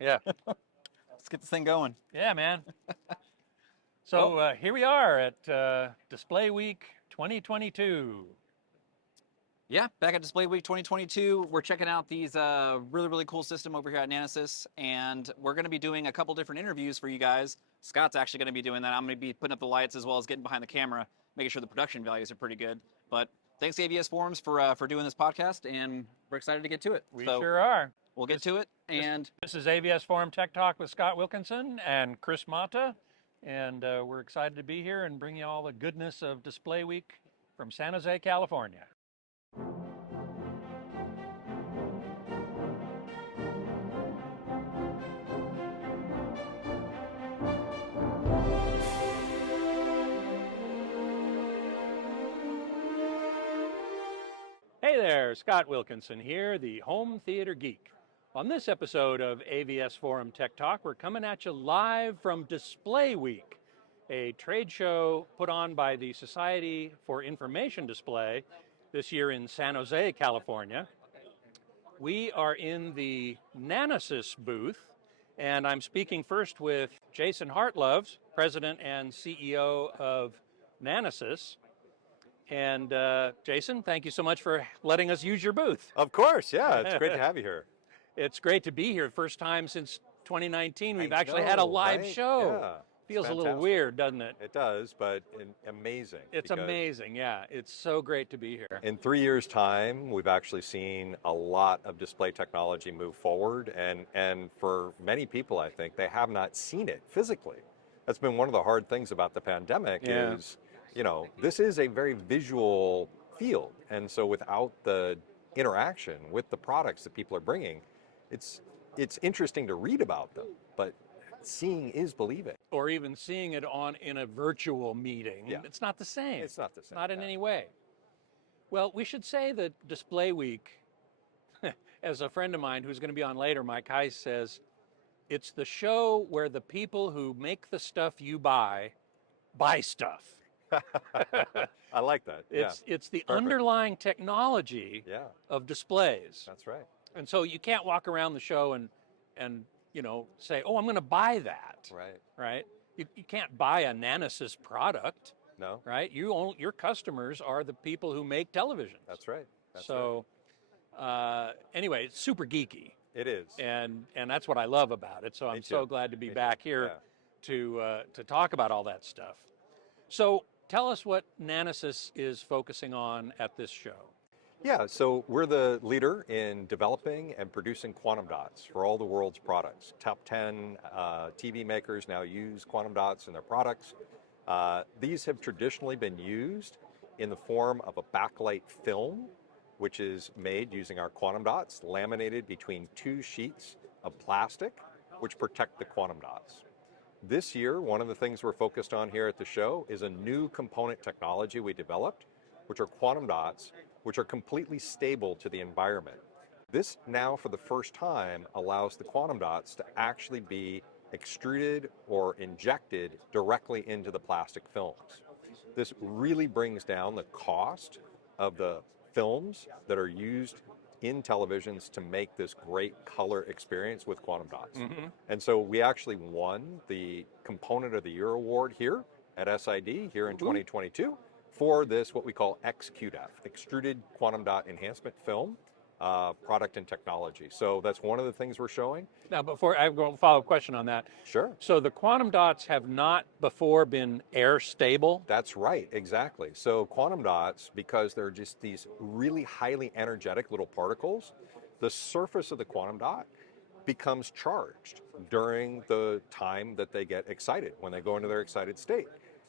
Yeah. Let's get this thing going. Yeah, man. So here we are at Display Week 2022. Yeah, back at Display Week 2022, we're checking out these really cool system over here at Nanosys, and we're going to be doing a couple different interviews for you guys. Scott's actually going to be doing that. I'm going to be putting up the lights as well as getting behind the camera, making sure the production values are pretty good. But thanks to AVS Forums for doing this podcast, and we're excited to get to it. We sure are. We'll get to it. And this is AVS Forum Tech Talk with Scott Wilkinson and Chris Mata, and we're excited to be here and bring you all the goodness of Display Week from San Jose, California. Hey there, Scott Wilkinson here, the Home Theater Geek. On this episode of AVS Forum Tech Talk, we're coming at you live from Display Week, a trade show put on by the Society for Information Display this year in San Jose, California. We are in the Nanosys booth, and I'm speaking first with Jason Hartloves, President and CEO of Nanosys. And Jason, thank you so much for letting us use your booth. Of course, yeah, it's great to have you here. It's great to be here. First time since 2019 we've actually had a live show. Yeah, feels a little weird, doesn't it? It does, but amazing. It's amazing, yeah. It's so great to be here. In 3 years' time, we've actually seen a lot of display technology move forward, and for many people, I think, they have not seen it physically. That's been one of the hard things about the pandemic is, you know, this is a very visual field, and so without the interaction with the products that people are bringing, it's interesting to read about them, but seeing is believing. Or even seeing it in a virtual meeting. Yeah. It's not the same. It's not the same. Not in any way. Well, we should say that Display Week, as a friend of mine who's going to be on later, Mike Heiss, says, it's the show where the people who make the stuff you buy stuff. I like that. It's the underlying technology of displays. That's right. And so you can't walk around the show and you know, say, oh, I'm going to buy that. Right? You can't buy a Nanosys product. No. Right? Your customers are the people who make televisions. That's right. Anyway, it's super geeky. It is. And that's what I love about it. So I'm so glad to be back here to talk about all that stuff. So tell us what Nanosys is focusing on at this show. Yeah, so we're the leader in developing and producing quantum dots for all the world's products. Top 10 TV makers now use quantum dots in their products. These have traditionally been used in the form of a backlight film, which is made using our quantum dots, laminated between two sheets of plastic, which protect the quantum dots. This year, one of the things we're focused on here at the show is a new component technology we developed, which are quantum dots, which are completely stable to the environment. This now, for the first time, allows the quantum dots to actually be extruded or injected directly into the plastic films. This really brings down the cost of the films that are used in televisions to make this great color experience with quantum dots. And so we actually won the Component of the Year award here at SID here in 2022 for this, what we call XQDF, Extruded Quantum Dot Enhancement Film product and technology. So that's one of the things we're showing. Now, before I have a follow-up question on that. Sure. So the quantum dots have not before been air stable? That's right, exactly. So quantum dots, because they're just these really highly energetic little particles, the surface of the quantum dot becomes charged during the time that they get excited, when they go into their excited state.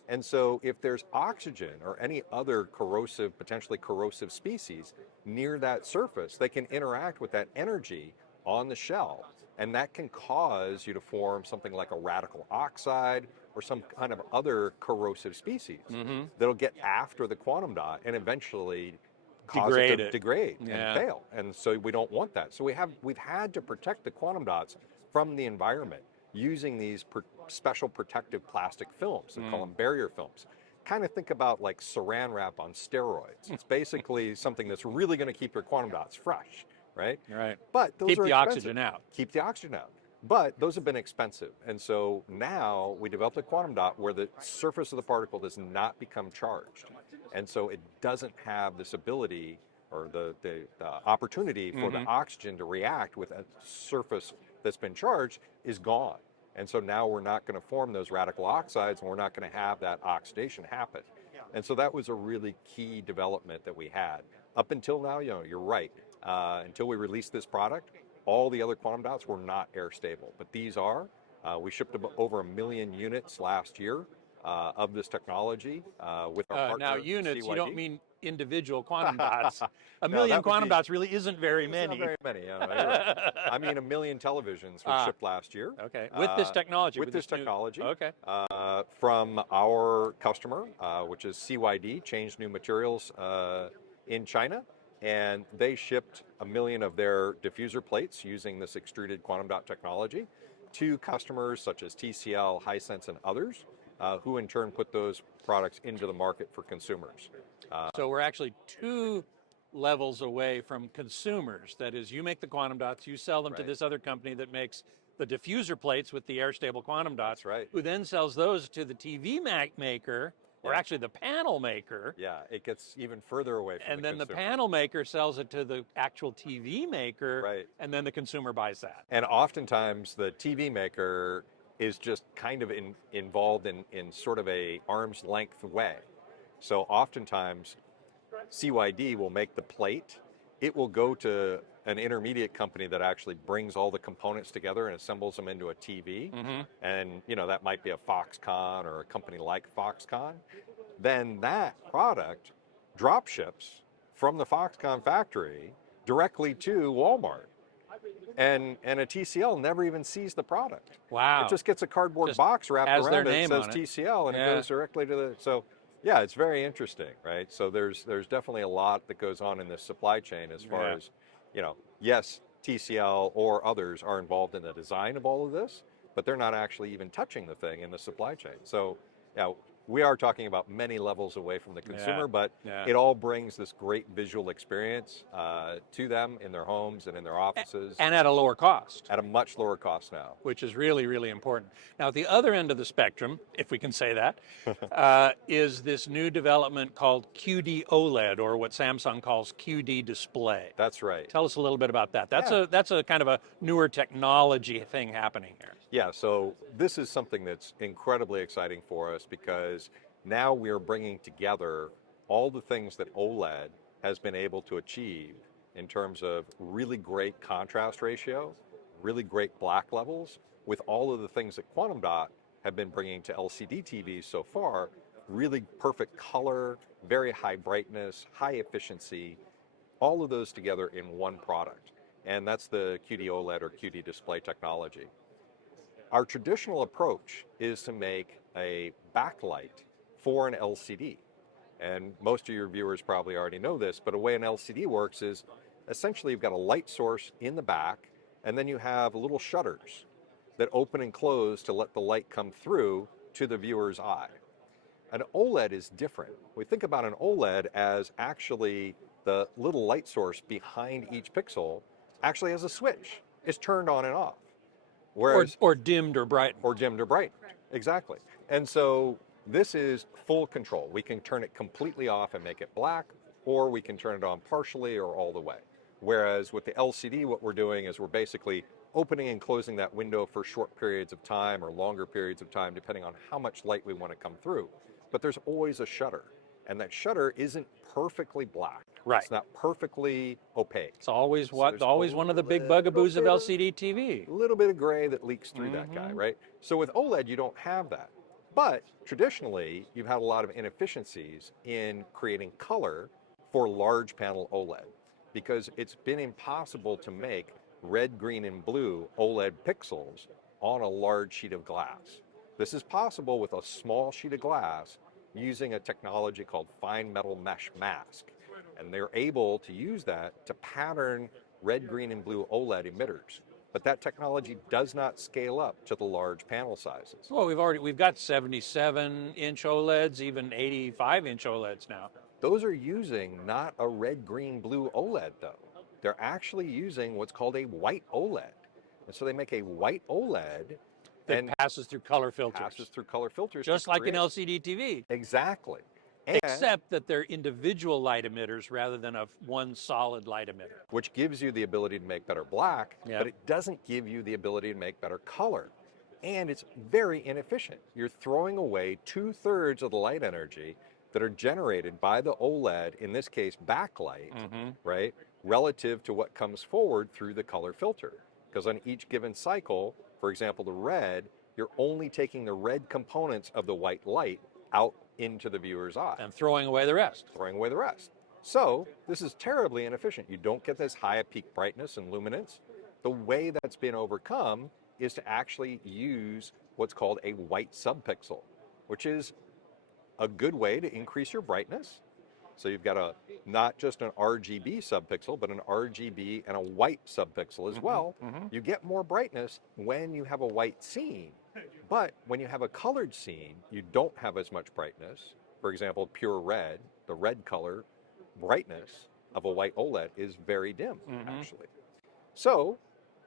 And so if there's oxygen or any other corrosive, potentially corrosive species near that surface, they can interact with that energy on the shell. And that can cause you to form something like a radical oxide or some kind of other corrosive species that'll get after the quantum dot and eventually cause it to degrade and fail. And so we don't want that. So we've had to protect the quantum dots from the environment using these special protective plastic films. We call them barrier films. Kind of think about like saran wrap on steroids. It's basically something that's really going to keep your quantum dots fresh, right? Right. But those keep are the expensive. Oxygen out. Keep the oxygen out. But those have been expensive. And so now we developed a quantum dot where the surface of the particle does not become charged. And so it doesn't have this ability or the opportunity for the oxygen to react with a surface that's been charged is gone. And so now we're not going to form those radical oxides and we're not going to have that oxidation happen. And so that was a really key development that we had. Up until now, you're right. Until we released this product, all the other quantum dots were not air stable, but these are. We shipped over 1 million units last year of this technology with our partner. Now units, CYD. you don't mean individual quantum dots. A No, million that would quantum be- dots really isn't very It's many. not very many. You're right. I mean, 1 million televisions were shipped last year. Okay, with this technology. With this new- technology. Okay. From our customer, which is CYD, Change New Materials in China. And they shipped 1 million of their diffuser plates using this extruded quantum dot technology to customers such as TCL, Hisense, and others, who in turn put those products into the market for consumers. So we're actually 2 levels away from consumers. That is, you make the quantum dots, you sell them to Right. this other company that makes the diffuser plates with the air-stable quantum dots, That's right. who then sells those to the TV maker, or Yeah. actually the panel maker, Yeah, it gets even further away from and the then the consumer. panel maker sells it to the actual TV maker, Right. and then the consumer buys that. And oftentimes the TV maker is just kind of involved in sort of a arm's length way. So oftentimes CYD will make the plate. It will go to an intermediate company that actually brings all the components together and assembles them into a TV. And that might be a Foxconn or a company like Foxconn. Then that product drop ships from the Foxconn factory directly to Walmart. And a TCL never even sees the product. Wow. It just gets a cardboard Just box wrapped has their around it that name says on it. TCL, and Yeah. it goes directly to the. So, yeah, it's very interesting, right? So there's definitely a lot that goes on in this supply chain as far Yeah. as, yes, TCL or others are involved in the design of all of this, but they're not actually even touching the thing in the supply chain. So, yeah, we are talking about many levels away from the consumer, but Yeah. it all brings this great visual experience to them in their homes and in their offices And at a lower cost, at a much lower cost now. which is really, really important. Now, at the other end of the spectrum, if we can say that, is this new development called QD-OLED, or what Samsung calls QD Display. That's right. Tell us a little bit about that. Yeah. That's a kind of a newer technology thing happening here. Yeah, so this is something that's incredibly exciting for us because now we are bringing together all the things that OLED has been able to achieve in terms of really great contrast ratio, really great black levels, with all of the things that Quantum Dot have been bringing to LCD TVs so far, really perfect color, very high brightness, high efficiency, all of those together in one product. And that's the QD-OLED or QD display technology. Our traditional approach is to make a backlight for an LCD. And most of your viewers probably already know this, but a way an LCD works is essentially you've got a light source in the back, and then you have little shutters that open and close to let the light come through to the viewer's eye. An OLED is different. We think about an OLED as actually the little light source behind each pixel actually has a switch. It's turned on and off. Whereas, Or dimmed or brightened. or dimmed or bright, exactly. And so this is full control. We can turn it completely off and make it black, or we can turn it on partially or all the way. Whereas with the LCD, what we're doing is we're basically opening and closing that window for short periods of time or longer periods of time, depending on how much light we want to come through. But there's always a shutter, and that shutter isn't perfectly black. Right. It's not perfectly opaque. It's always there's always a one of the big little bugaboos of bit of- LCD TV. A little bit of gray that leaks through that guy, right? So with OLED, you don't have that. But traditionally, you've had a lot of inefficiencies in creating color for large panel OLED because it's been impossible to make red, green, and blue OLED pixels on a large sheet of glass. This is possible with a small sheet of glass using a technology called fine metal mesh mask. And they're able to use that to pattern red, green, and blue OLED emitters. But that technology does not scale up to the large panel sizes. Well, we've got 77-inch OLEDs, even 85-inch OLEDs now. Those are using not a red, green, blue OLED though. They're actually using what's called a white OLED. And so they make a white OLED that passes through color filters. Passes through color filters. Just like an LCD TV. Exactly. Except that they're individual light emitters rather than one solid light emitter. Which gives you the ability to make better black, but it doesn't give you the ability to make better color. And it's very inefficient. You're throwing away 2/3 of the light energy that are generated by the OLED, in this case backlight, right, relative to what comes forward through the color filter. Because on each given cycle, for example, the red, you're only taking the red components of the white light out into the viewer's eye. And throwing away the rest. Throwing away the rest. So this is terribly inefficient. You don't get this high peak brightness and luminance. The way that's been overcome is to actually use what's called a white subpixel, which is a good way to increase your brightness. So you've got not just an RGB subpixel, but an RGB and a white subpixel as well. You get more brightness when you have a white scene, but when you have a colored scene, you don't have as much brightness. For example, pure red, the red color brightness of a white OLED is very dim, actually. So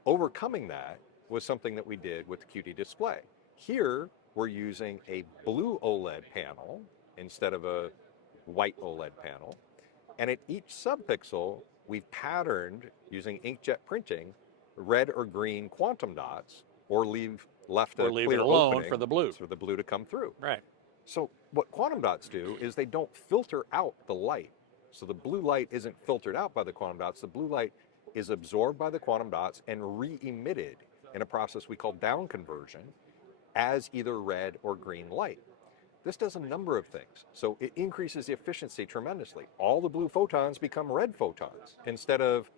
overcoming that was something that we did with the QD display. Here, we're using a blue OLED panel instead of a white OLED panel. And at each subpixel, we've patterned, using inkjet printing, red or green quantum dots, or left a leave clear it alone opening for the blue. for the blue to come through. Right. So what quantum dots do is they don't filter out the light. So the blue light isn't filtered out by the quantum dots. The blue light is absorbed by the quantum dots and re-emitted in a process we call down conversion as either red or green light. This does a number of things. So it increases the efficiency tremendously. All the blue photons become red photons instead of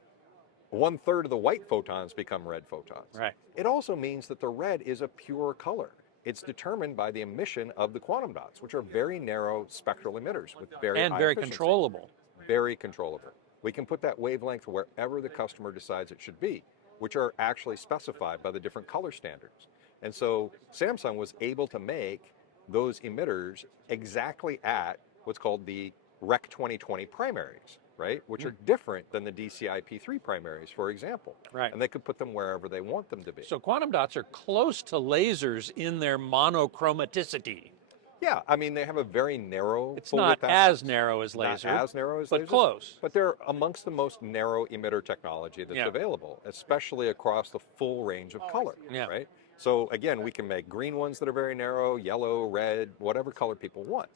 1/3 of the white photons become red photons. Right. It also means that the red is a pure color. It's determined by the emission of the quantum dots, which are very narrow spectral emitters with very high very efficiency. controllable. Very controllable. We can put that wavelength wherever the customer decides it should be, which are actually specified by the different color standards. And so Samsung was able to make those emitters exactly at what's called the Rec 2020 primaries, right? Which are different than the DCI-P3 primaries, for example. Right. And they could put them wherever they want them to be. So quantum dots are close to lasers in their monochromaticity. Yeah, I mean, they have a very narrow. It's not as narrow as Not laser, as narrow as but lasers, close. But they're amongst the most narrow emitter technology that's available, especially across the full range of color, right? So again, we can make green ones that are very narrow, yellow, red, whatever color people want.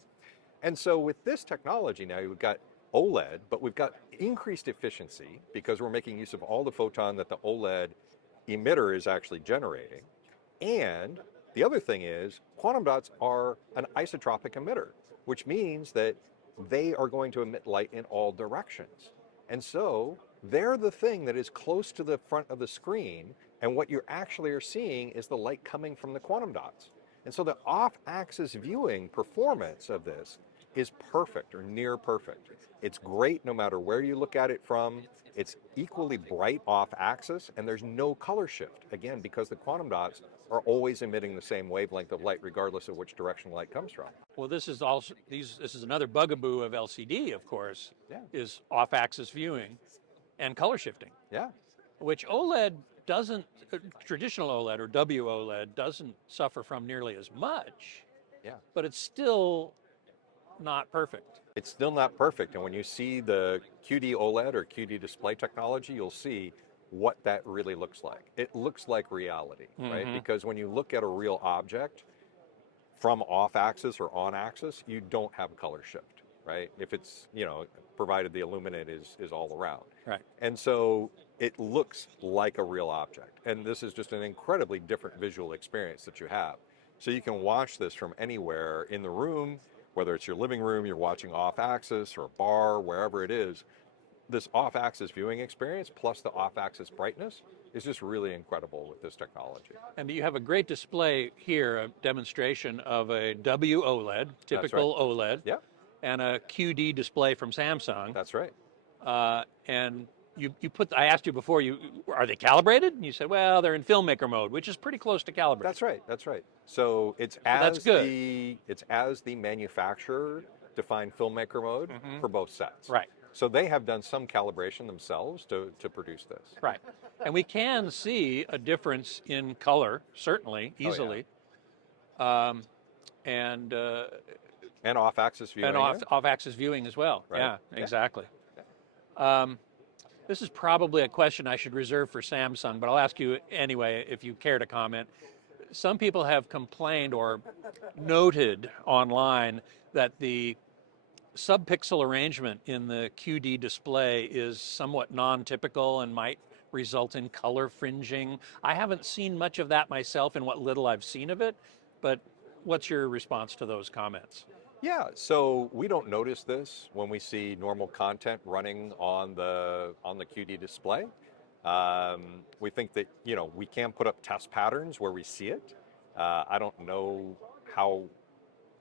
And so with this technology now, we've got OLED, but we've got increased efficiency because we're making use of all the photon that the OLED emitter is actually generating. And the other thing is, quantum dots are an isotropic emitter, which means that they are going to emit light in all directions. And so they're the thing that is close to the front of the screen, and what you actually are seeing is the light coming from the quantum dots. And so the off-axis viewing performance of this is perfect or near perfect. It's great no matter where you look at it from. It's equally bright off-axis, and there's no color shift, again, because the quantum dots are always emitting the same wavelength of light regardless of which direction light comes from. Well, this is also this is another bugaboo of LCD, of course, is off-axis viewing and color shifting. Yeah. Which OLED doesn't, traditional OLED or WOLED doesn't suffer from nearly as much. Yeah. But it's still not perfect. It's still not perfect, and when you see the QD-OLED or QD display technology, you'll see what that really looks like. It looks like reality, right? Because when you look at a real object from off-axis or on-axis, you don't have color shift, right? If it's, provided the illuminate is all around. Right. And so it looks like a real object, and this is just an incredibly different visual experience that you have. So you can watch this from anywhere in the room, whether it's your living room, you're watching off-axis, or a bar, wherever it is. This off-axis viewing experience plus the off-axis brightness is just really incredible with this technology. And you have a great display here, a demonstration of a WOLED, typical OLED, and a QD display from Samsung. That's right. And I asked you before, are they calibrated? And you said, well, they're in filmmaker mode, which is pretty close to calibrated. That's right, that's right. So it's as the manufacturer defined filmmaker mode for both sets. Right. So they have done some calibration themselves to produce this. Right. And we can see a difference in color, certainly, easily. And off-axis viewing. off-axis viewing as well. Right. Yeah, exactly. This is probably a question I should reserve for Samsung, but I'll ask you anyway if you care to comment. Some people have complained or noted online that the subpixel arrangement in the QD display is somewhat non-typical and might result in color fringing. I haven't seen much of that myself in what little I've seen of it, but what's your response to those comments? Yeah, so we don't notice this when we see normal content running on the QD display. We think that, we can put up test patterns where we see it. I don't know how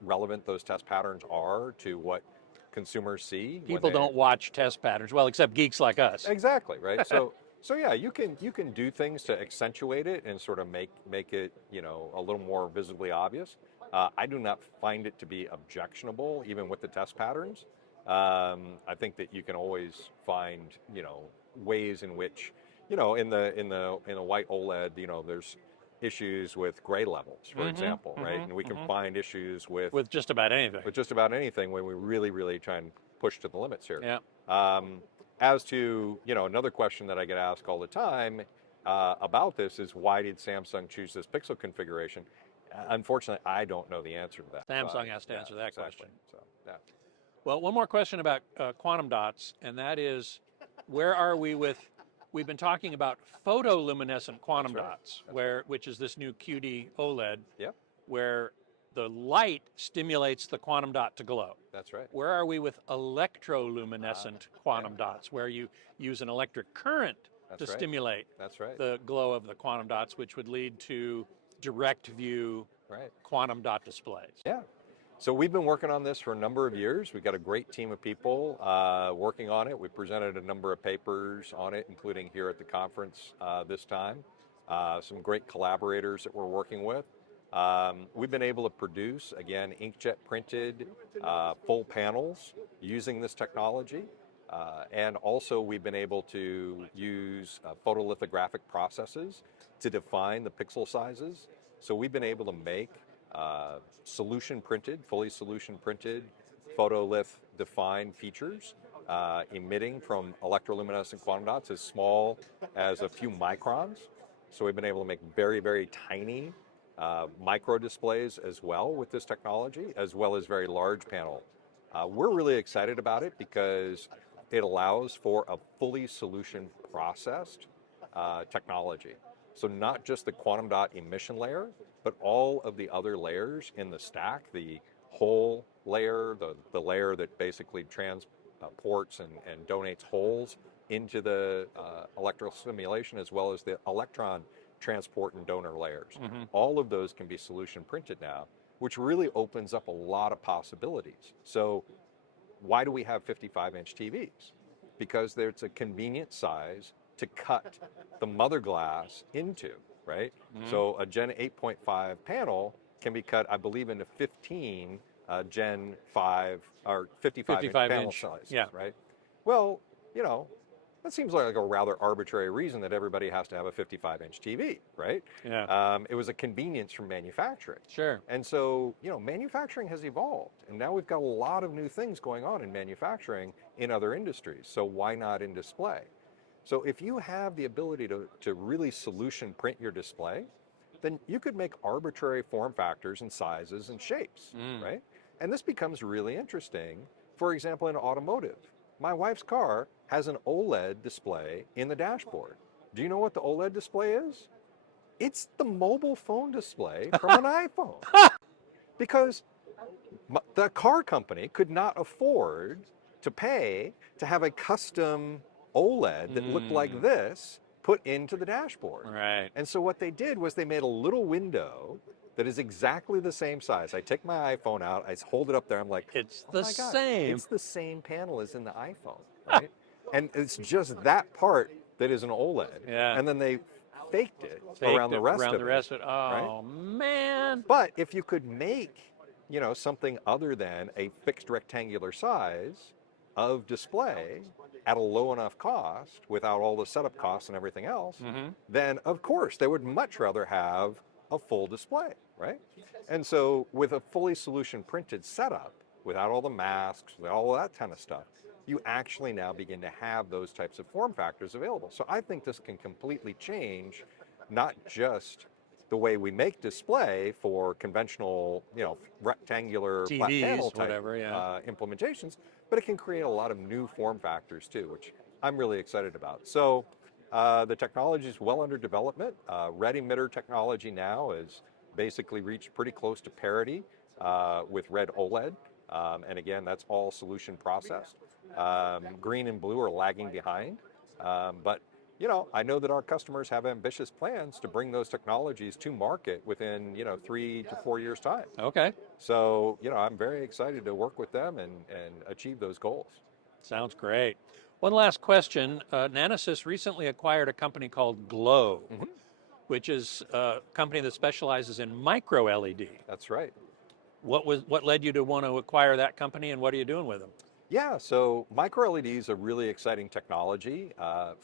relevant those test patterns are to what consumers see. People don't watch test patterns, well, except geeks like us. Exactly, right? So yeah, you can do things to accentuate it and sort of make it, a little more visibly obvious. I do not find it to be objectionable, even with the test patterns. I think that you can always find, ways in which, in the white OLED, there's issues with gray levels, for example, right? And we can find issues with just about anything. With just about anything when we really, really try and push to the limits here. Yeah. As to, another question that I get asked all the time about this is, why did Samsung choose this pixel configuration? Unfortunately, I don't know the answer to that. Samsung has to answer that question. So, yeah. Well, one more question about quantum dots, and that is, where are we with, we've been talking about photoluminescent quantum dots, which is this new QD-OLED, where the light stimulates the quantum dot to glow. That's right. Where are we with electroluminescent quantum dots, where you use an electric current to stimulate the glow of the quantum dots, which would lead to direct view quantum dot displays? Yeah. So we've been working on this for a number of years. We've got a great team of people working on it. We presented a number of papers on it, including here at the conference this time. Some great collaborators that we're working with. We've been able to produce, again, inkjet printed full panels using this technology. And also we've been able to use photolithographic processes to define the pixel sizes. So we've been able to make fully solution printed photolith defined features emitting from electroluminescent quantum dots as small as a few microns. So we've been able to make very, very tiny micro displays as well with this technology, as well as very large panel. We're really excited about it because it allows for a fully solution processed technology. So not just the quantum dot emission layer, but all of the other layers in the stack, the hole layer, the layer that basically transports and donates holes into the electrical stimulation, as well as the electron transport and donor layers. All of those can be solution printed now, which really opens up a lot of possibilities. So why do we have 55-inch TVs? Because it's a convenient size to cut the mother glass into, right? So a Gen 8.5 panel can be cut, I believe, into 15 Gen 5 or 55-inch panel sizes, right? Well, that seems like a rather arbitrary reason that everybody has to have a 55-inch TV, right? Yeah. It was a convenience from manufacturing. Sure. And so, manufacturing has evolved, and now we've got a lot of new things going on in manufacturing in other industries. So why not in display? So if you have the ability to really solution print your display, then you could make arbitrary form factors and sizes and shapes, right? And this becomes really interesting, for example, in automotive. My wife's car has an OLED display in the dashboard. Do you know what the OLED display is? It's the mobile phone display from an iPhone. Because the car company could not afford to pay to have a custom OLED that looked like this put into the dashboard. Right. And so what they did was they made a little window that is exactly the same size. I take my iPhone out, I hold it up there, I'm like, it's oh the my God, same. it's the same panel as in the iPhone, right? And it's just that part that is an OLED. Yeah. And then they faked it around the rest of it. Oh, man. But if you could make, something other than a fixed rectangular size, of display at a low enough cost without all the setup costs and everything else, then of course they would much rather have a full display, right? And so with a fully solution printed setup, without all the masks, without all that kind of stuff, you actually now begin to have those types of form factors available. So I think this can completely change not just the way we make display for conventional, rectangular flat TVs, panel type whatever, yeah. implementations, but it can create a lot of new form factors too, which I'm really excited about. So the technology is well under development. Red emitter technology now is basically reached pretty close to parity with red OLED. And again, that's all solution processed. Green and blue are lagging behind. But I know that our customers have ambitious plans to bring those technologies to market within 3 to 4 years time. Okay. So I'm very excited to work with them and achieve those goals. Sounds great. One last question. Nanosys recently acquired a company called Glow, which is a company that specializes in micro LED. That's right. What led you to want to acquire that company, and what are you doing with them? Yeah, so micro LEDs are really exciting technology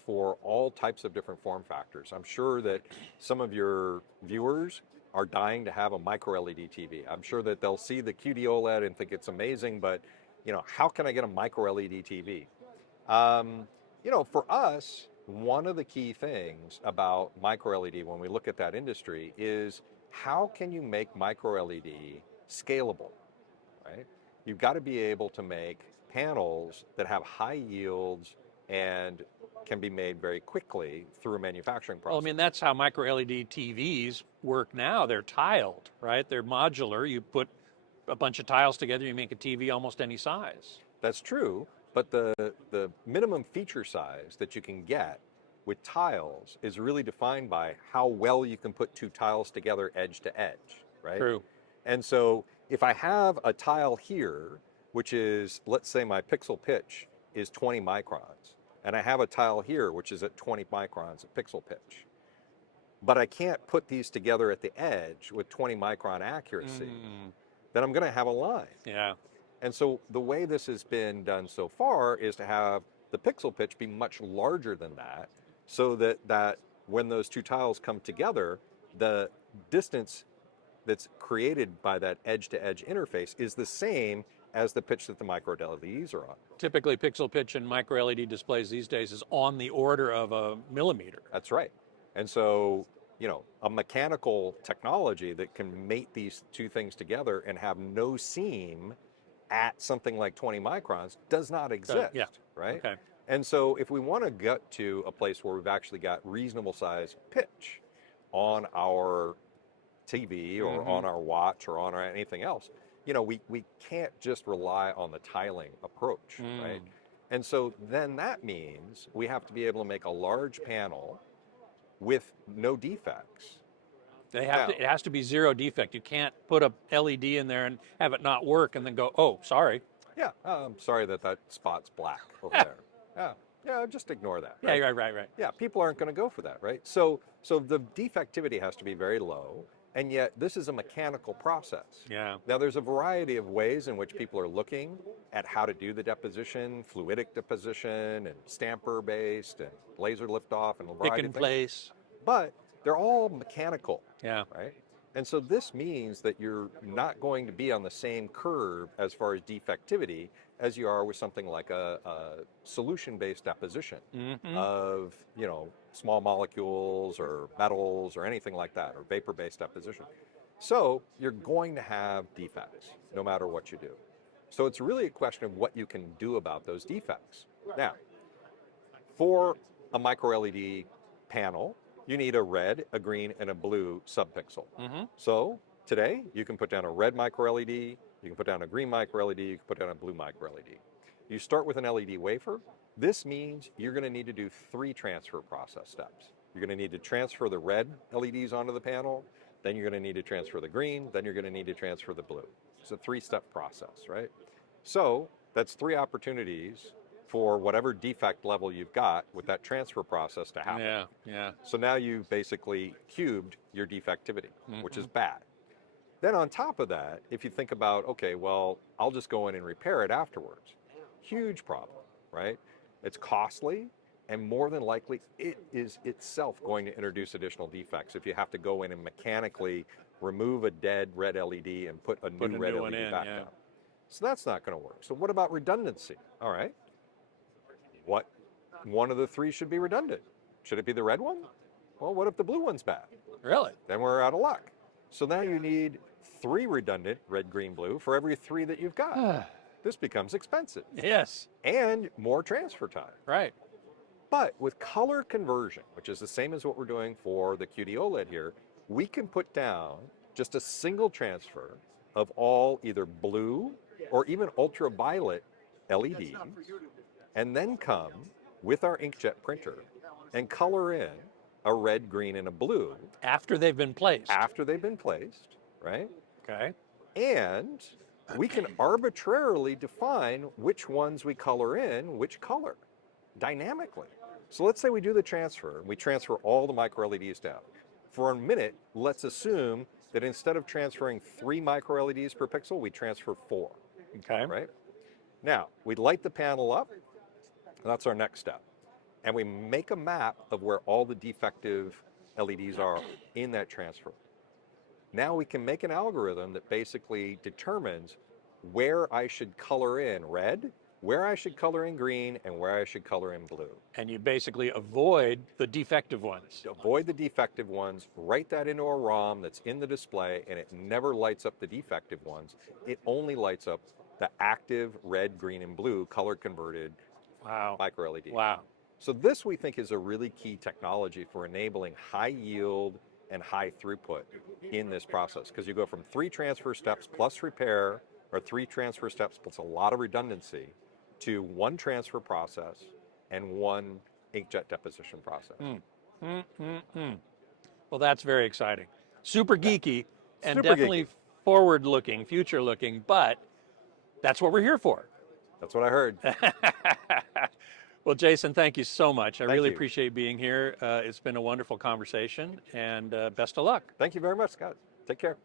for all types of different form factors. I'm sure that some of your viewers are dying to have a micro LED TV. I'm sure that they'll see the QD-OLED and think it's amazing, but how can I get a micro LED TV? For us, one of the key things about micro LED when we look at that industry is how can you make micro LED scalable, right? You've got to be able to make panels that have high yields and can be made very quickly through a manufacturing process. Well, I mean, that's how micro LED TVs work now. They're tiled, right? They're modular. You put a bunch of tiles together, you make a TV almost any size. That's true, but the minimum feature size that you can get with tiles is really defined by how well you can put two tiles together edge to edge, right? True. And so if I have a tile here, which is, let's say my pixel pitch is 20 microns, and I have a tile here, which is at 20 microns of pixel pitch, but I can't put these together at the edge with 20 micron accuracy, then I'm gonna have a line. Yeah. And so the way this has been done so far is to have the pixel pitch be much larger than that, so that when those two tiles come together, the distance that's created by that edge-to-edge interface is the same as the pitch that the micro LEDs are on. Typically, pixel pitch in micro LED displays these days is on the order of a millimeter. That's right. And so, a mechanical technology that can mate these two things together and have no seam at something like 20 microns does not exist, right? Okay. And so if we want to get to a place where we've actually got reasonable size pitch on our TV or on our watch or on anything else, we can't just rely on the tiling approach, right? And so then that means we have to be able to make a large panel with no defects. It has to be zero defect. You can't put a LED in there and have it not work and then go, oh, sorry. Yeah, I'm sorry that spot's black over there. Yeah, just ignore that. Right? Yeah, right. Yeah, people aren't going to go for that, right? So the defectivity has to be very low, and yet this is a mechanical process. Yeah. Now there's a variety of ways in which people are looking at how to do the deposition, fluidic deposition, and stamper-based, and laser liftoff, and a variety Pick and of things. place. But they're all mechanical, Yeah. right? And so this means that you're not going to be on the same curve as far as defectivity as you are with something like a solution-based deposition of, small molecules or metals or anything like that, or vapor-based deposition. So you're going to have defects no matter what you do. So it's really a question of what you can do about those defects. Now, for a micro LED panel, you need a red, a green, and a blue subpixel. So today, you can put down a red micro LED, you can put down a green micro LED, you can put down a blue micro LED. You start with an LED wafer. This means you're going to need to do 3 transfer process steps. You're going to need to transfer the red LEDs onto the panel, then you're going to need to transfer the green, then you're going to need to transfer the blue. It's a 3-step process, right? So that's 3 opportunities for whatever defect level you've got with that transfer process to happen. Yeah. So now you've basically cubed your defectivity, which is bad. Then on top of that, if you think about, okay, well, I'll just go in and repair it afterwards. Huge problem, right? It's costly, and more than likely, it is itself going to introduce additional defects if you have to go in and mechanically remove a dead red LED and put a new red LED back down. So that's not going to work. So what about redundancy? All right. What one of the three should be redundant? Should it be the red one? Well, what if the blue one's bad? Really? Then we're out of luck. So now you need 3 redundant red, green, blue for every 3 that you've got. This becomes expensive. Yes. And more transfer time. Right. But with color conversion, which is the same as what we're doing for the QD-OLED here, we can put down just a single transfer of all either blue or even ultraviolet LEDs, and then come with our inkjet printer and color in a red, green, and a blue. After they've been placed. After they've been placed, right? Okay. And we can arbitrarily define which ones we color in, which color, dynamically. So let's say we do the transfer, we transfer all the micro LEDs down. For a minute, let's assume that instead of transferring 3 micro LEDs per pixel, we transfer 4. Okay. Right? Now, we light the panel up, that's our next step. And we make a map of where all the defective LEDs are in that transfer. Now we can make an algorithm that basically determines where I should color in red, where I should color in green, and where I should color in blue. And you basically avoid the defective ones. Avoid the defective ones, write that into a ROM that's in the display, and it never lights up the defective ones. It only lights up the active red, green, and blue color converted micro LEDs. Wow. So this, we think, is a really key technology for enabling high yield and high throughput in this process, because you go from 3 transfer steps plus repair, or 3 transfer steps plus a lot of redundancy, to 1 transfer process and 1 inkjet deposition process. Well, that's very exciting. Super geeky, and Super definitely geeky. forward-looking, future-looking, but that's what we're here for. That's what I heard. Well, Jason, thank you so much. I really you. appreciate being here. It's been a wonderful conversation, and best of luck. Thank you very much, Scott. Take care.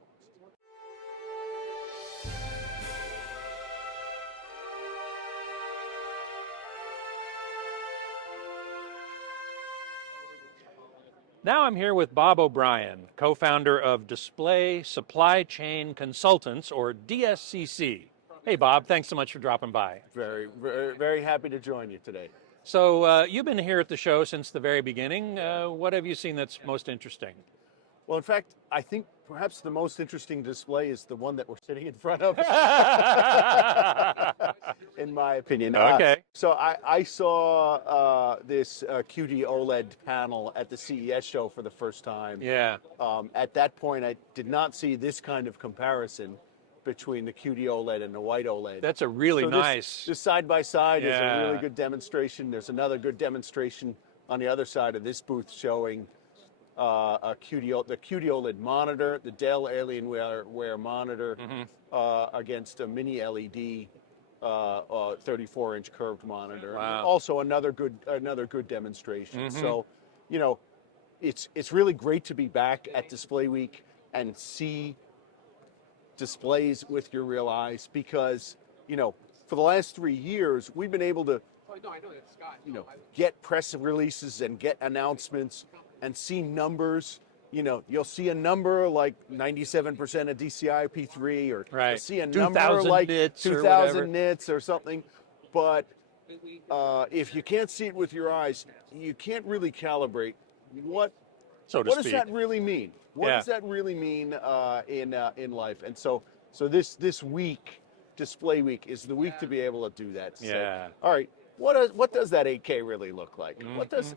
Now I'm here with Bob O'Brien, co-founder of Display Supply Chain Consultants, or DSCC. Hey, Bob, thanks so much for dropping by. Very, very, very happy to join you today. So you've been here at the show since the very beginning. What have you seen that's most interesting? Well, in fact, I think perhaps the most interesting display is the one that we're sitting in front of, in my opinion. Okay. So I saw this QD-OLED panel at the CES show for the first time. Yeah. At that point, I did not see this kind of comparison between the QD-OLED and the white OLED. That's a really So nice. This side by side is a Yeah. really good demonstration. There's another good demonstration on the other side of this booth showing the QD-OLED monitor, the Dell Alienware monitor against a mini LED 34-inch curved monitor. Wow. Also another good demonstration. So, you know, it's really great to be back at Display Week and see displays with your real eyes, because, you know, for the last 3 years, we've been able to, you know, get press releases and get announcements and see numbers. You know, you'll see a number like 97% of DCI P3, or Right. you'll see a 2,000 number like nits or 2,000 whatever. nits or something. But if you can't see it with your eyes, you can't really calibrate what So to what does speak. that really mean? What Yeah. does that really mean in life? And so this week, Display Week, is the week to be able to do that. To say, Yeah. all right. What does that 8K really look like? What does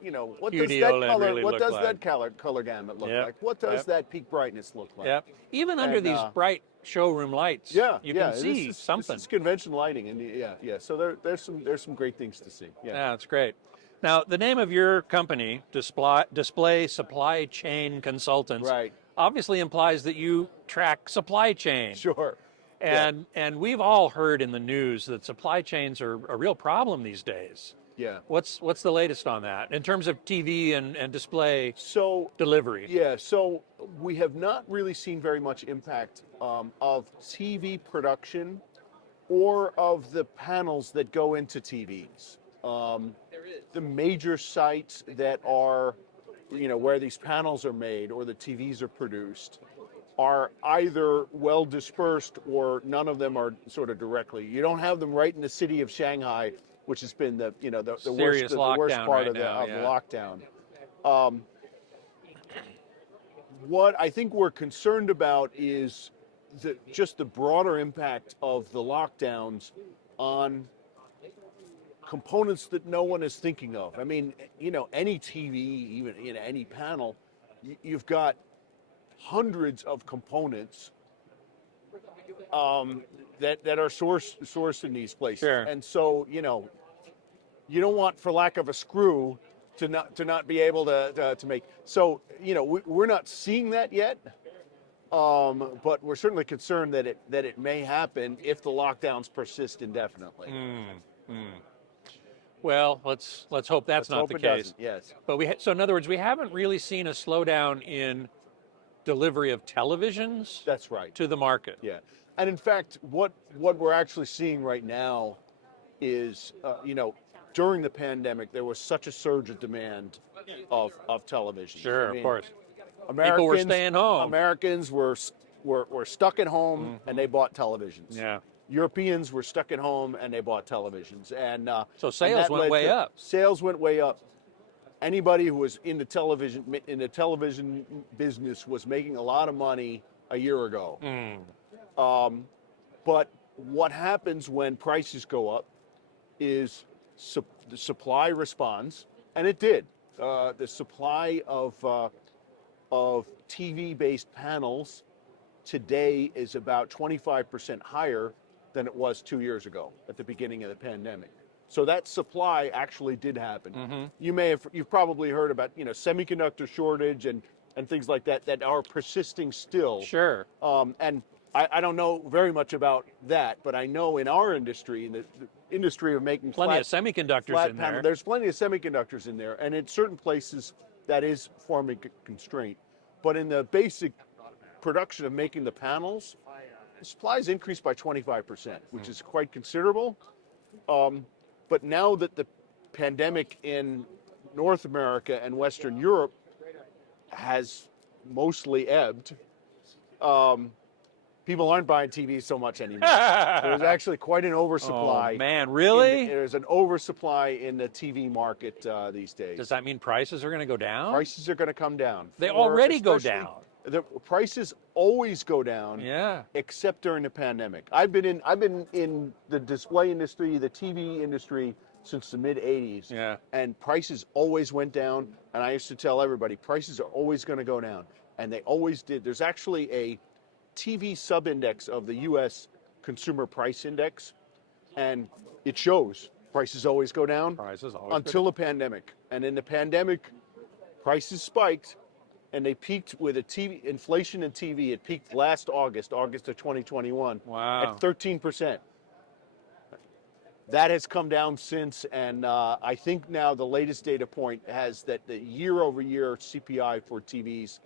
you know, what does that QD-OLED color really what look does like? that color gamut look Yep. like? What does Yep. that peak brightness look like? Yep. Even under And, these bright showroom lights, Yeah, you yeah, can see this something. is convention lighting, and yeah. So there's some great things to see. Yeah. Yeah, that's great. Now, the name of your company, Display Supply Chain Consultants, Right. obviously implies that you track supply chain. Sure. And we've all heard in the news that supply chains are a real problem these days. Yeah. What's the latest on that in terms of TV and display So delivery? yeah, so we have not really seen very much impact of TV production or of the panels that go into TVs. The major sites that are, where these panels are made or the TVs are produced are either well dispersed or none of them are sort of directly. You don't have them right in the city of Shanghai, which has been the Serious the worst lockdown part right of now, the yeah. lockdown. What I think we're concerned about is just the broader impact of the lockdowns on components that no one is thinking of. I mean, any TV, even any panel, you've got hundreds of components that are sourced in these places. Sure. And so, you don't want, for lack of a screw, to not be able to make. So, we're not seeing that yet. But we're certainly concerned that it may happen if the lockdowns persist indefinitely. Well, let's hope that's not the case. Doesn't, yes. But so in other words, we haven't really seen a slowdown in delivery of televisions. That's right. To the market. Yeah, and in fact, what we're actually seeing right now is, during the pandemic, there was such a surge of demand of television. Sure, of course. People were staying home. Americans were stuck at home and they bought televisions. Yeah. Europeans were stuck at home and they bought televisions, and so sales went way up. Sales went way up. Anybody who was in the television business was making a lot of money a year ago. But what happens when prices go up is the supply responds, and it did. The supply of TV-based panels today is about 25% higher than it was 2 years ago at the beginning of the pandemic. So that supply actually did happen. You've probably heard about semiconductor shortage and things like that are persisting still. Sure. And I don't know very much about that, but I know in our industry, in the industry of making plenty of semiconductors in there. There's plenty of semiconductors in there, and in certain places that is forming a constraint. But in the basic production of making the panels, the supplies increased by 25%, which is quite considerable. But now that the pandemic in North America and Western Europe has mostly ebbed, people aren't buying TVs so much anymore. There's actually quite an oversupply. Oh, man, really? There's an oversupply in the TV market these days. Does that mean prices are going to go down? Prices are going to come down. They already go down. The prices always go down. Yeah. Except during the pandemic. I've been in the display industry, the TV industry since the mid '80s. Yeah. And prices always went down. And I used to tell everybody, prices are always going to go down, and they always did. There's actually a TV sub-index of the U.S. Consumer Price Index, and it shows prices always go down until the pandemic. And in the pandemic, prices spiked, and they peaked with inflation in TV. It peaked last August of 2021, at 13%. That has come down since, and I think now the latest data point has that the year-over-year CPI for TVs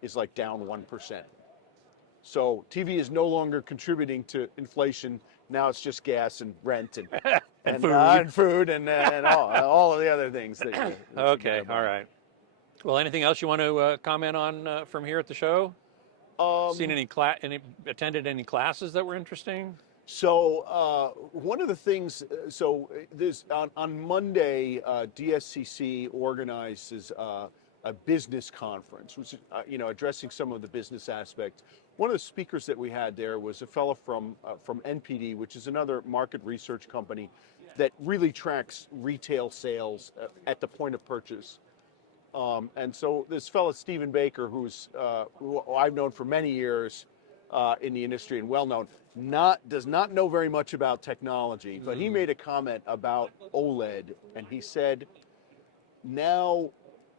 is like down 1%. So TV is no longer contributing to inflation. Now it's just gas and rent and food and all of the other things. Okay, all right. Well, anything else you want to comment on from here at the show? Seen attended any classes that were interesting? So one of the things, there's on Monday, DSCC organizes a business conference, which is addressing some of the business aspects. One of the speakers that we had there was a fellow from NPD, which is another market research company that really tracks retail sales at the point of purchase. And so this fellow, Stephen Baker, who I've known for many years in the industry and well known, does not know very much about technology, but he made a comment about OLED, and he said, now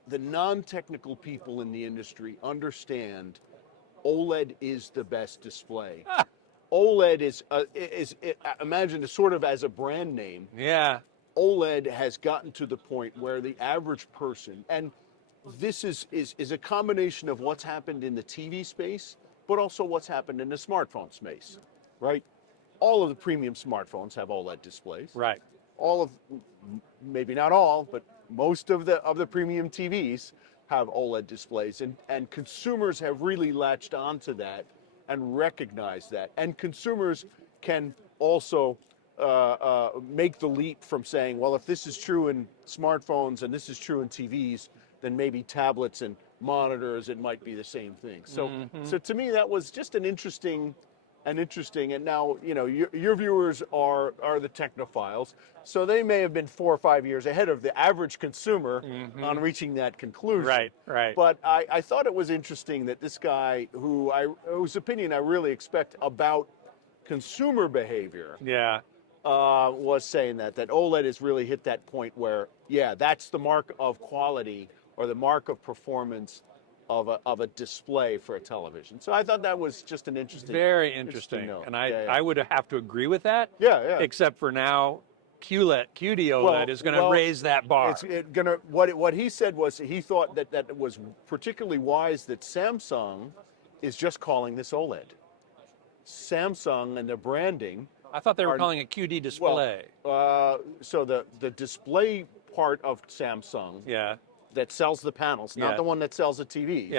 the non-technical people in the industry understand OLED is the best display. OLED is imagined sort of as a brand name. Yeah. OLED has gotten to the point where the average person, and this is a combination of what's happened in the TV space, but also what's happened in the smartphone space, right? all of the premium smartphones have OLED displays. Right. All of, maybe not all, but most of the premium TVs have OLED displays, and consumers have really latched onto that and recognized that. And consumers can also make the leap from saying, well, if this is true in smartphones and this is true in TVs, then maybe tablets and monitors, it might be the same thing. So, so to me, that was just an interesting. And now, you know, your viewers are the technophiles, so they may have been 4 or 5 years ahead of the average consumer on reaching that conclusion. Right, right. But I thought it was interesting that this guy, whose opinion I really expect about consumer behavior, was saying that OLED has really hit that point where, yeah, that's the mark of quality or the mark of performance of a display for a television. So I thought that was just an interesting, very interesting. note. And I would have to agree with that. Yeah, yeah. Except for now, QD-OLED is going to raise that bar. What he said was he thought that it was particularly wise that Samsung is just calling this OLED. Samsung and their branding. I thought they were calling it QD display. So the display part of Samsung. That sells the panels, not the one that sells the TV.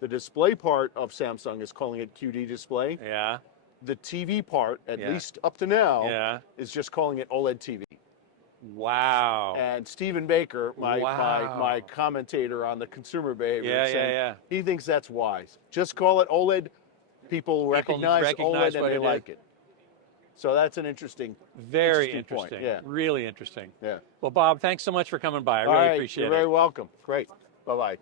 The display part of Samsung is calling it QD display. The TV part, at least up to now, is just calling it OLED TV. Wow. And Stephen Baker, my commentator on the consumer behavior, he thinks that's wise. Just call it OLED. People recognize OLED and they like it. So that's an interesting, very point. Yeah. Really interesting. Yeah. Well, Bob, thanks so much for coming by. I really appreciate it. You're very welcome. Great. Bye-bye.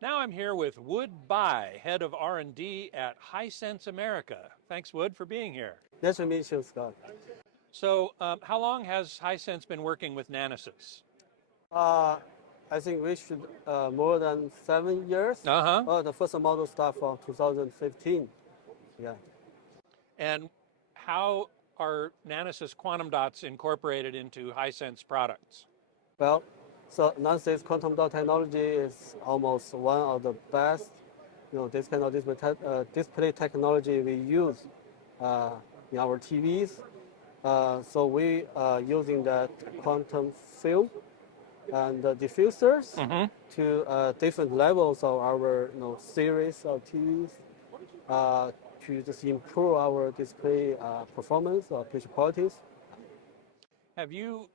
Now I'm here with Wood Bai, head of R&D at Hisense America. Thanks, Wood, for being here. Nice to meet you, Scott. So, how long has Hisense been working with Nanosys? I think we should more than 7 years. The first model start from 2015. Yeah. And how are Nanosys quantum dots incorporated into Hisense products? Well, so Nanosys quantum dot technology is almost one of the best, this kind of display technology we use in our TVs. So we are using that quantum film and the diffusers to different levels of our series of TVs to just improve our display performance or picture qualities. Have you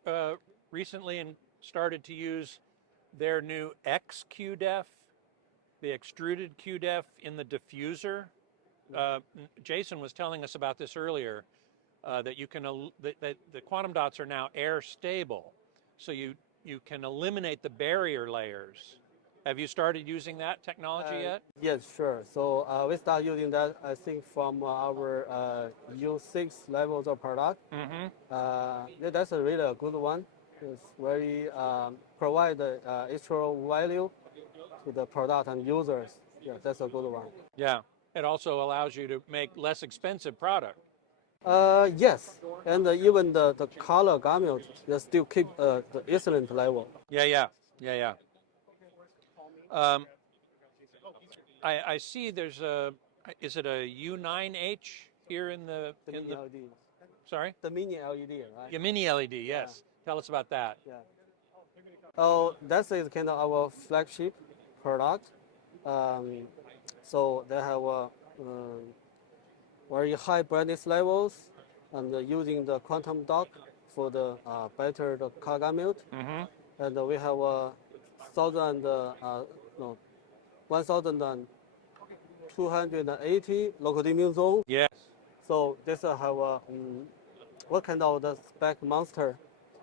recently started to use their new XQDEF, the extruded QDEF in the diffuser? Jason was telling us about this earlier. That you can that the quantum dots are now air stable, so you can eliminate the barrier layers. Have you started using that technology yet? Yes, sure. So we start using that, I think, from our U6 levels of product. That's really a good one. It's very provide extra value to the product and users. Yeah, that's a good one. Yeah, it also allows you to make less expensive product. Yes, and even the color gamut, they still keep the excellent level. Yeah. I see there's is it a U9H here in the LED. Sorry? The mini LED, right? Yeah, mini LED, yes. Yeah. Tell us about that. Yeah. Oh, that is kind of our flagship product. So they have very high brightness levels and using the quantum dot for the better the color gamut. And we have 1,280 local dimming zone. Yes. So this have what kind of the spec monster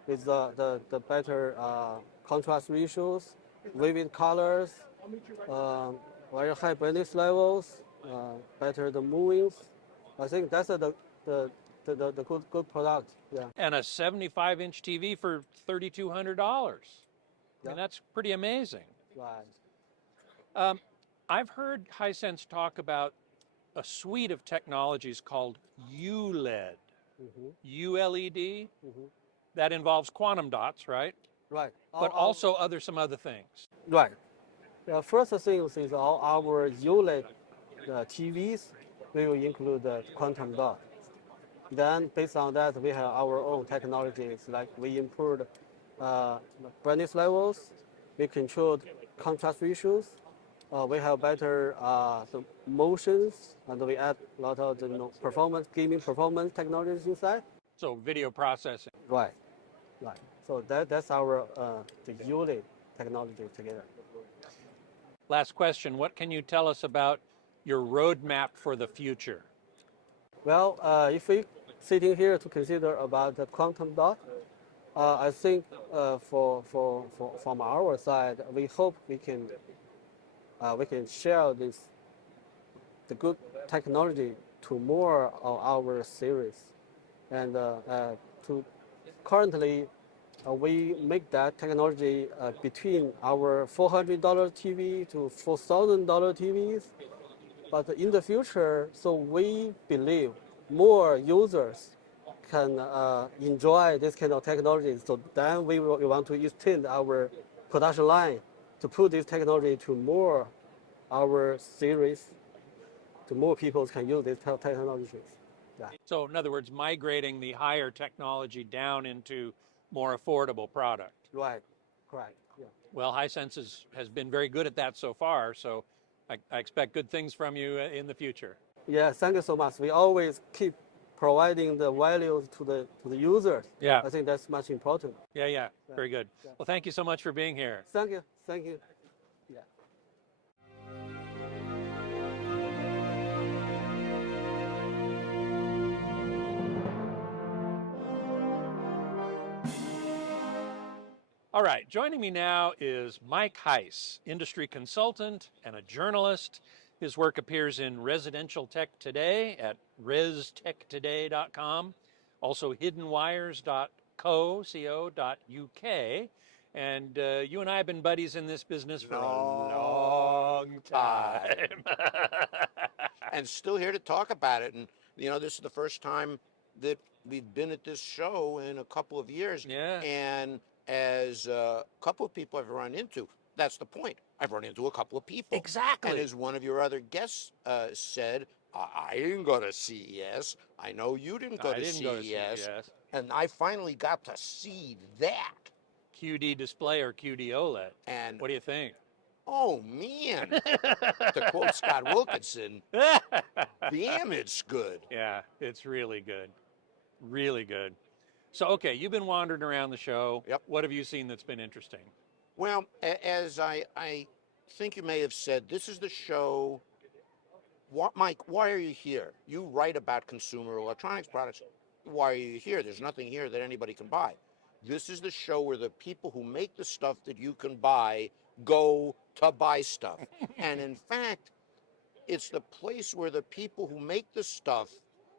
with the better contrast ratios, vivid colors, very high brightness levels, better the movings. I think that's the good product. Yeah. And a 75-inch TV for $3,200. I mean, that's pretty amazing. Right. I've heard Hisense talk about a suite of technologies called ULED. ULED. that involves quantum dots, right? Right. But also some other things. Right. The first thing is all our OLED TVs will include the quantum dot. Then, based on that, we have our own technologies, like we improved brightness levels, we controlled contrast ratios, we have better the motions, and we add a lot of the performance, gaming performance technologies inside. So video processing. Right, right. So that's our the OLED technology together. Last question, what can you tell us about your roadmap for the future? Well, if we sitting here to consider about the quantum dot, I think from our side, we hope we can share the good technology to more of our series, and to currently we make that technology between our $400 TV to $4,000 TVs. But in the future, so we believe more users can enjoy this kind of technology. So then we want to extend our production line to put this technology to more our series, to more people can use these technologies. Yeah. So in other words, migrating the higher technology down into more affordable product. Right, correct. Yeah. Well, Hisense has been very good at that so far, so I expect good things from you in the future. Yeah, thank you so much. We always keep providing the values to the users. Yeah. I think that's much important. Yeah. Very good. Yeah. Well, thank you so much for being here. Thank you. Yeah. All right, joining me now is Mike Heiss, industry consultant and a journalist. His work appears in Residential Tech Today at restechtoday.com, also hiddenwires.co.uk. And you and I have been buddies in this business for a long time. And still here to talk about it. And, this is the first time that we've been at this show in a couple of years. Yeah. And as a couple of people I've run into, that's the point. I've run into a couple of people. Exactly. And as one of your other guests said, I didn't go to CES. I know you didn't go to CES. And I finally got to see that. QD Display or QD-OLED. And what do you think? Oh, man. To quote Scott Wilkinson, damn, it's good. Yeah, it's really good. Really good. So, okay, you've been wandering around the show. Yep. What have you seen that's been interesting? Well, as I think you may have said, this is the show. Mike, why are you here? You write about consumer electronics products. Why are you here? There's nothing here that anybody can buy. This is the show where the people who make the stuff that you can buy go to buy stuff. And in fact, it's the place where the people who make the stuff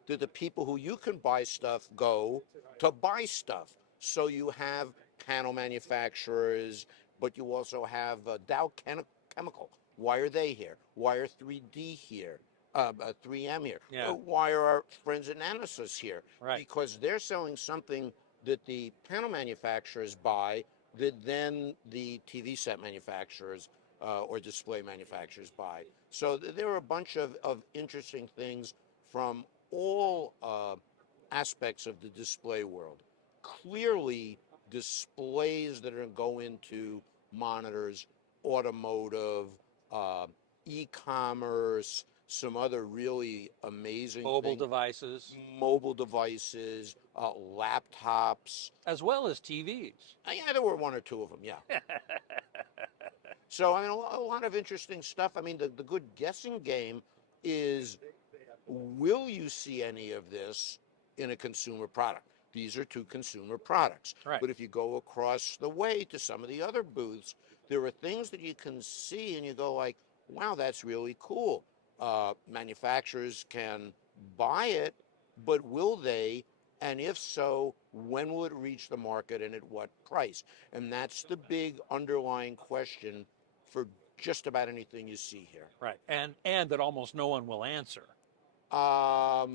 that the people who you can buy stuff go to buy stuff. So you have panel manufacturers, but you also have Dow Chemical. Why are they here? Why are 3D here? 3M here? Yeah. Why are our friends at Nanosys here? Right. Because they're selling something that the panel manufacturers buy that then the TV set manufacturers or display manufacturers buy. So there are a bunch of interesting things from all aspects of the display world. Clearly, displays that are going to go into monitors, automotive, e-commerce, some other really amazing Mobile things. devices. Mobile devices, laptops. As well as TVs. Yeah, there were one or two of them, yeah. So, I mean, a lot of interesting stuff. I mean, the good guessing game is, will you see any of this in a consumer product? These are two consumer products. Right. But if you go across the way to some of the other booths, there are things that you can see and you go like, wow, that's really cool. Manufacturers can buy it, but will they? And if so, when will it reach the market and at what price? And that's the big underlying question for just about anything you see here. Right. And that almost no one will answer. I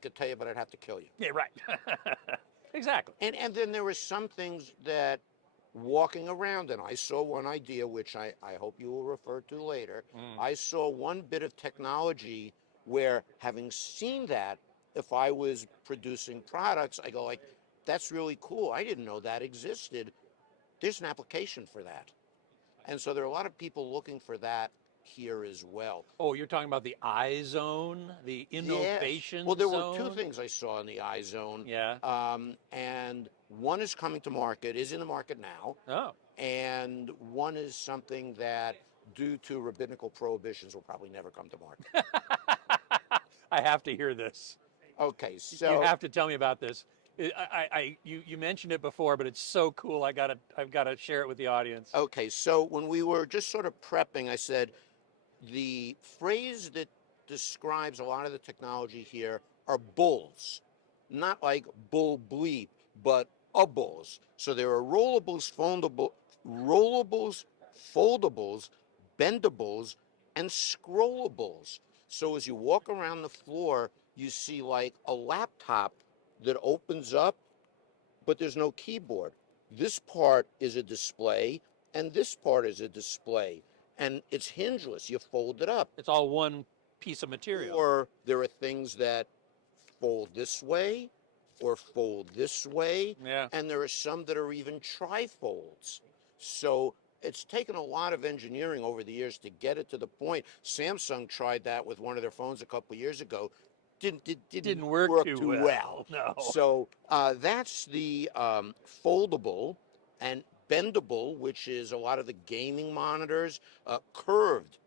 could tell you, but I'd have to kill you. Yeah, right. Exactly. And then there were some things that walking around, and I saw one idea, which I hope you will refer to later. I saw one bit of technology where, having seen that, if I was producing products, I go like, that's really cool. I didn't know that existed. There's an application for that. And so there are a lot of people looking for that here as well. Oh, you're talking about the iZone, the innovation Yes. Well, there were two zone? things I saw in the iZone. Yeah. And one is coming to market, is in the market now. Oh. And one is something that, due to rabbinical prohibitions, will probably never come to market. I have to hear this. Okay, so You have to tell me about this. You mentioned it before, but it's so cool. I've got to share it with the audience. okay, so when we were just sort of prepping, I said the phrase that describes a lot of the technology here are bulls, not like bull bleep, but a bulls. So there are rollables, foldables, bendables, and scrollables. So as you walk around the floor, you see like a laptop that opens up, but there's no keyboard. This part is a display, and this part is a display. And it's hingeless. You fold it up. It's all one piece of material. Or there are things that fold this way or fold this way. Yeah. And there are some that are even trifolds. So it's taken a lot of engineering over the years to get it to the point. Samsung tried that with one of their phones a couple of years ago. Didn't work too too well. No. So that's the foldable, and bendable, which is a lot of the gaming monitors. Curved.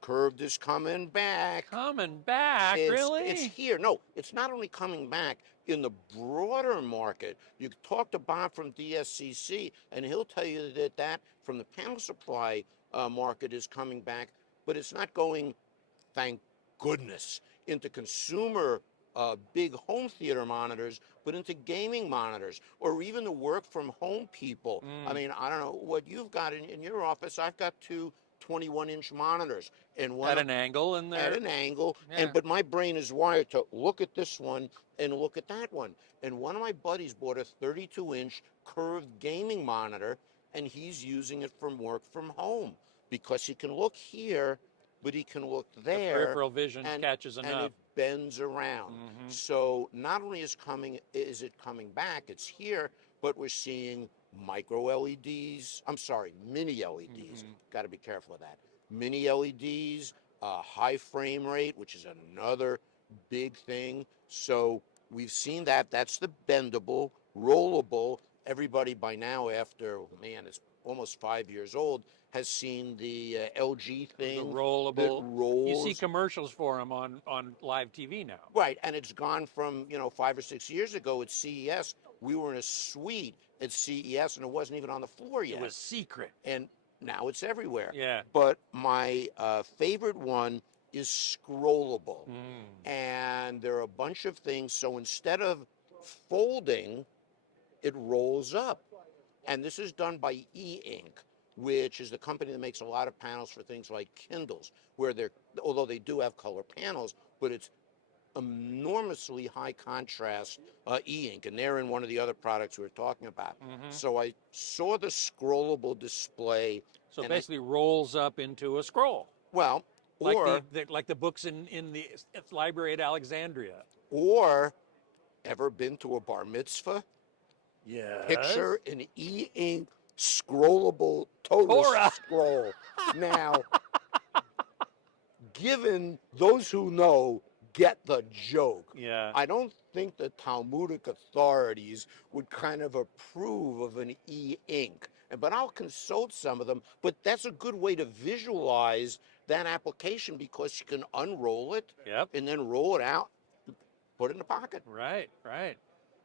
Curved is coming back. Coming back, really? It's here. No, it's not only coming back in the broader market. You talk to Bob from DSCC, and he'll tell you that from the panel supply market is coming back, but it's not going, thank goodness, into consumer big home theater monitors, but into gaming monitors, or even the work from home people. I mean, I don't know what you've got in your office. I've got two 21-inch monitors, and one At an angle, and at an angle, Yeah. but my brain is wired to look at this one and look at that one. And one of my buddies bought a 32-inch curved gaming monitor, and he's using it from work from home because he can look here, but he can look the there. peripheral vision and, catches and enough. it bends around. So not only is it coming back, it's here, but we're seeing micro LEDs. I'm sorry, mini LEDs. Got to be careful of that. Mini LEDs, high frame rate, which is another big thing. So we've seen that. That's the bendable, rollable. Everybody by now, after, man, it's almost 5 years old, has seen the LG thing. The rollable. That rolls. You see commercials for them on live TV now. Right, and it's gone from, 5 or 6 years ago at CES. We were in a suite at CES, and it wasn't even on the floor yet. It was secret. And now it's everywhere. Yeah. But my favorite one is scrollable. And there are a bunch of things. So instead of folding, it rolls up. And this is done by E-Ink, which is the company that makes a lot of panels for things like Kindles, where although they do have color panels, but it's enormously high contrast E-Ink, and they're in one of the other products we were talking about. So I saw the scrollable display. So and basically rolls up into a scroll. Well, Like or like the books in the library at Alexandria. or ever been to a bar mitzvah? Yes. Picture an E-Ink scrollable Torah scroll. Now, given those who know get the joke, Yeah. I don't think the Talmudic authorities would kind of approve of an E-Ink. But I'll consult some of them. But that's a good way to visualize that application, because you can unroll it Yep. and then roll it out, put it in the pocket. Right. Right.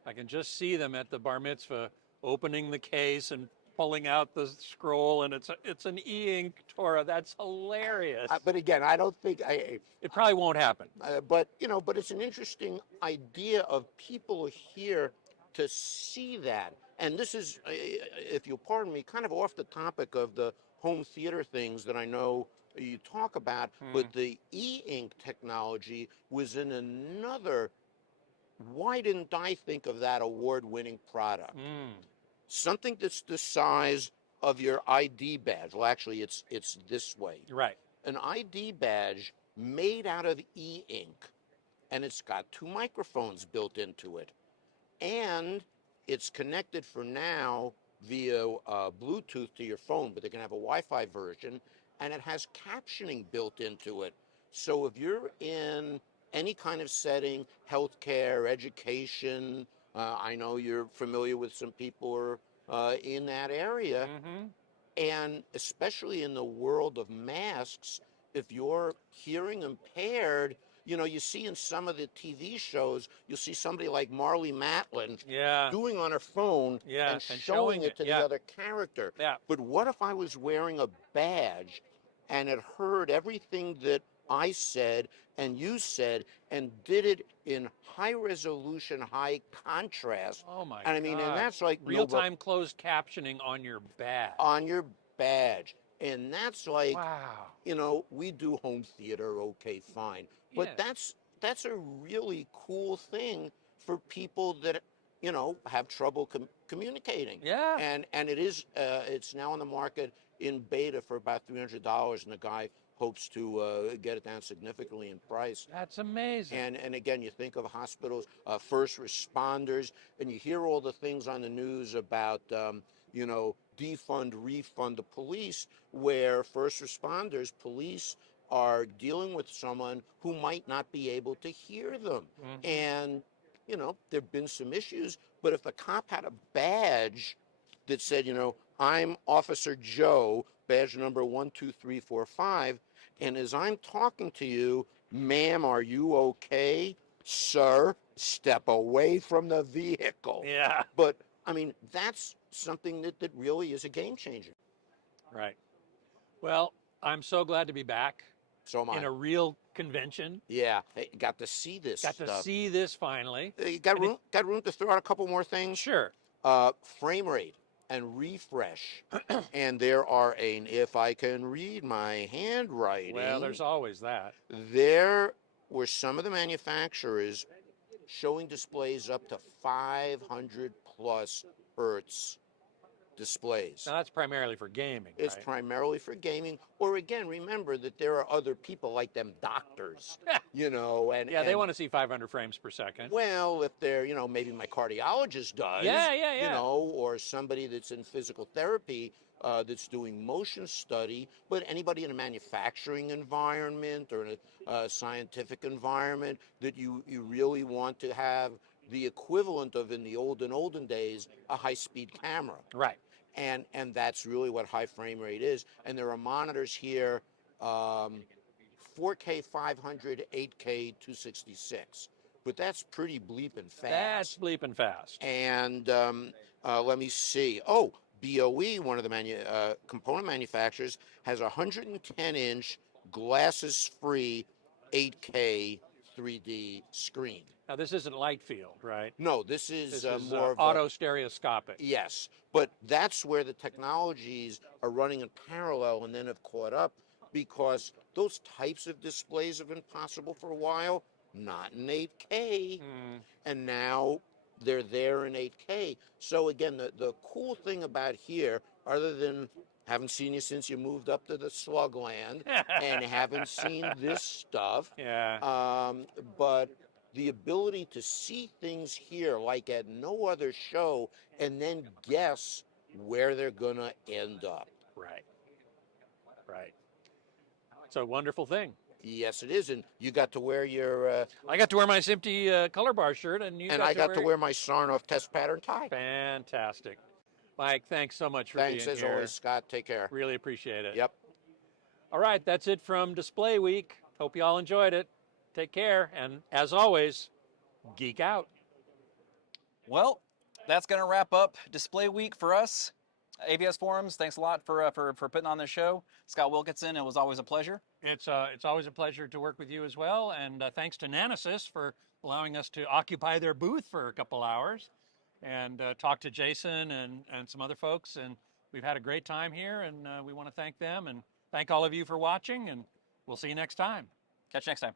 I can just see them at the bar mitzvah opening the case and pulling out the scroll, and it's an E-Ink Torah. That's hilarious. But again, I don't think It probably won't happen. but it's an interesting idea of people here to see that. And this is, if you'll pardon me, kind of off the topic of the home theater things that I know you talk about, but the E-Ink technology was in another why didn't I think of that award-winning product? Something that's the size of your ID badge. Well, actually, it's this way. Right. An ID badge made out of e-ink, and it's got 2 microphones built into it, and it's connected for now via Bluetooth to your phone, but they can have a Wi-Fi version, and it has captioning built into it. So if you're in any kind of setting, healthcare, education, I know you're familiar with some people who are in that area, and especially in the world of masks, if you're hearing impaired, you know, you see in some of the TV shows, you'll see somebody like Marlee Matlin doing on her phone and showing it to the other character. But what if I was wearing a badge and it heard everything that I said and you said and did it in high resolution, high contrast? Oh my And I mean, and that's like real-time closed captioning on your badge. On your badge. And that's like, wow. You know, we do home theater, okay, fine. But that's a really cool thing for people that, you know, have trouble communicating. Yeah. And it is, it's now on the market in beta for about $300, and the guy hopes to get it down significantly in price. That's amazing. And again, you think of hospitals, first responders, and you hear all the things on the news about, you know, defund, refund the police, where first responders, police, are dealing with someone who might not be able to hear them. And, you know, there have been some issues, but if the cop had a badge that said, you know, I'm Officer Joe, badge number 12345, and as I'm talking to you, ma'am, are you okay? Sir, step away from the vehicle. Yeah. But, I mean, that's something that really is a game changer. Right. Well, I'm so glad to be back. So am I. In a real convention. Yeah, hey, got to see this Got stuff. to see this finally. You got room to throw out a couple more things? Sure. Frame rate and refresh. And there are and if I can read my handwriting. Well, there's always that. There were some of the manufacturers showing displays up to 500 plus hertz displays. Now that's primarily for gaming, It's right? primarily for gaming. Or again, remember that there are other people like them doctors, you know, and they want to see 500 frames per second. Well, if they're, you know, maybe my cardiologist does. You know, or somebody that's in physical therapy that's doing motion study, but anybody in a manufacturing environment or in a scientific environment that you really want to have the equivalent of in the olden days, a high-speed camera. Right. And that's really what high frame rate is. And there are monitors here, 4K 500, 8K 266. But that's pretty bleeping fast. That's bleeping fast. And let me see. Oh, BOE, one of the component manufacturers, has a 110-inch glasses-free 8K 3D screen. Now this isn't light field, right? No, this is more of auto stereoscopic. Yes, but that's where the technologies are running in parallel and then have caught up, because those types of displays have been possible for a while, not in 8K, and now they're there in 8K. So again, the cool thing about here, other than haven't seen you since you moved up to the slug land and haven't seen this stuff, but the ability to see things here like at no other show and then guess where they're going to end up. Right. Right. It's a wonderful thing. Yes, it is. And you got to wear your... I got to wear my SMPTE color bar shirt, and I got to wear my Sarnoff test pattern tie. Fantastic. Mike, thanks so much for being here. Thanks as always, Scott. Take care. Really appreciate it. Yep. All right, that's it from Display Week. Hope you all enjoyed it. Take care, and as always, geek out. Well, that's going to wrap up Display Week for us. AVS Forums, thanks a lot for putting on this show. Scott Wilkinson, it was always a pleasure. It's always a pleasure to work with you as well, and thanks to Nanosys for allowing us to occupy their booth for a couple hours and talk to Jason and some other folks, and we've had a great time here, and we want to thank them and thank all of you for watching, and we'll see you next time. Catch you next time.